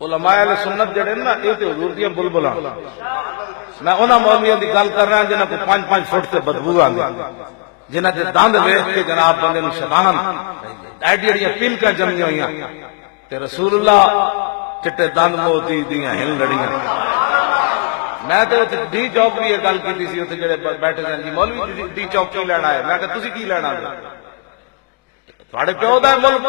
علماء اہل سنت جڑے نا یہ تے حضور دی بلبلاں میں انہاں مولویاں دی گل کر رہا جنہاں کو 5-5 فٹ تے بدبو آندی جنہاں دے دند ویکھ کے جناب بندے نوں شیطان ایڈی ایڈیاں پلکاں جمیاں ہوئیاں تے رسول اللہ چٹے دند موتی دیاں ہل لڑیاں میں تے ڈی چوک بھی یہ گل کیتی سی اوتھے جڑے بیٹھے سن جی مولوی ڈی چوک کیوں لینا ہے میں کہ تسی کی لینا ہے تھوڑے پیو دا ملک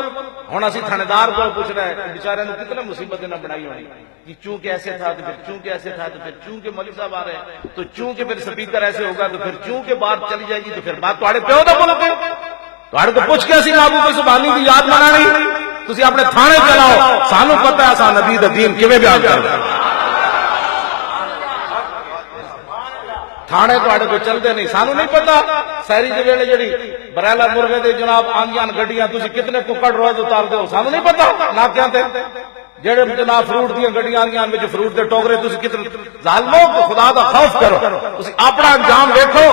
ہن اسی تھانے کو پوچھ رہے ہیں بیچارے نے کتنا مصیبت نہ بنائی ہونی کہ چونکہ ایسے تھا تو پھر چونکہ ایسے تھا تو پھر چونکہ مولوی صاحب آ رہے ہیں تو چونکہ پھر سپیکر ایسے ہوگا تو پھر چونکہ بات چلی جائے گی تو پھر بات تھوڑے پیو دا ملک ہے تھوڑے کو پوچھ کے اسی محبوب کی زبانی دی یاد منانی تسی اپنے تھانے چلاؤ سانو پتہ ہے اساں نبی دا دین کیویں بیان کرنا تھانے تھوڑے کو چلتے نہیں سانو نہیں پتا سہری دے ویلے جڑی بریلا مرغے دے جناب آندیاں گڈیاں تسی کتنے ککڑ روز اتار دو سانو نہیں پتا ناکیاں تے جڑے جناب فروٹ دیاں گڈیاں آندیاں وچ فروٹ دے ٹوکرے تسی کتنے ظالمو خدا دا خوف کرو تسی اپنا انجام دیکھو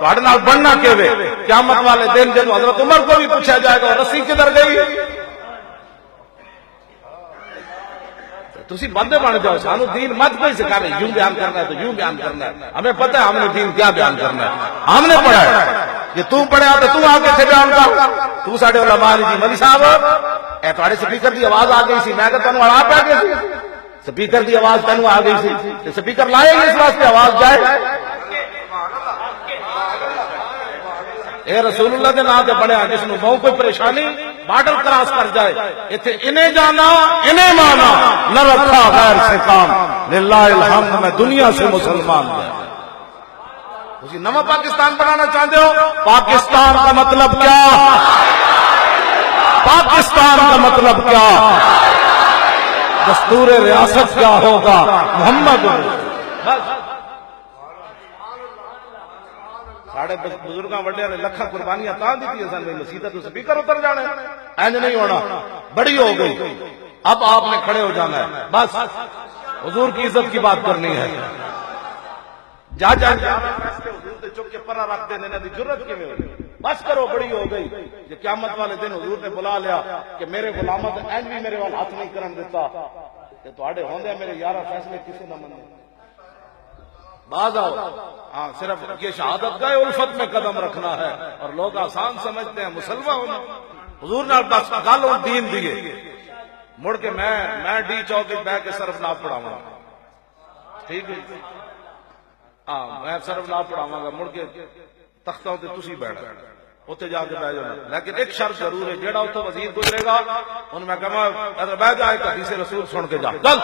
تہاڈے نال بننا کیویں قیامت والے دن جب حضرت عمر کو بھی پوچھا جائے گا رسی کدھر گئی تسی بندے بن جاؤ سانو دین مت کوئی سکھانے یوں بیان کرنا ہے تو یوں بیان کرنا ہے ہمیں پتہ ہے ہم نے دین کیا بیان کرنا ہے ہم نے پڑھا ہے کہ تو پڑھا تو تو آگے سے بیان کر تو ساڈے علماء جی مولوی صاحب اے تہاڈے سپیکر دی آواز آ گئی سی میں کہ تانوں آپ آ گئی سی سپیکر دی آواز تینوں آ گئی سی تے سپیکر لائے گی اس واسطے آواز جائے اے رسول اللہ دے نام تے بڑھیا جس نو بہو کوئی پریشانی بارڈر کراس کر جائے ایتھے انہیں جانا انہیں مانا نہ رکھا غیر سے کام للہ الحمد میں دنیا سے مسلمان ہوں اسی نواں پاکستان بنانا چاہتے ہو پاکستان کا مطلب کیا پاکستان کا مطلب کیا دستور ریاست کیا ہوگا محمد ساڑھے بزرگاں وڈیاں نے لکھاں قربانیاں تاں دیتی ہیں سن مسیدہ تو سپیکر اتر جانا ہے اینج نہیں ہونا بڑی ہو گئی اب آپ نے کھڑے ہو جانا ہے بس حضور کی عزت کی بات کرنی ہے جا حضور تے چک کے پرا رکھ دینے نے دی جرت کیویں ہوئی بس کرو بڑی ہو گئی کہ قیامت والے دن حضور نے بلا لیا کہ میرے غلاماں تے اینج بھی میرے وال ہاتھ نہیں کرن دیتا کہ تواڈے ہوندے میرے یارا فیصلے کسے نہ مننے باز آؤ ہاں صرف یہ شہادت کا الفت میں قدم رکھنا ہے اور لوگ آسان سمجھتے ہیں مسلمان ہونا حضور نے بس گل دین دیے مڑ کے میں ڈی چوک بہ کے صرف نہ پڑھاواں ٹھیک ہے ہاں میں صرف نہ پڑھاواں گا مڑ کے تختوں تے تسی بیٹھ اوتھے جا کے بیٹھ جانا لیکن ایک شرط ضرور ہے جیڑا اوتھے وزیر گزرے گا ان میں کہاں اگر بیٹھ جائے کہ حدیث رسول سن کے جا چل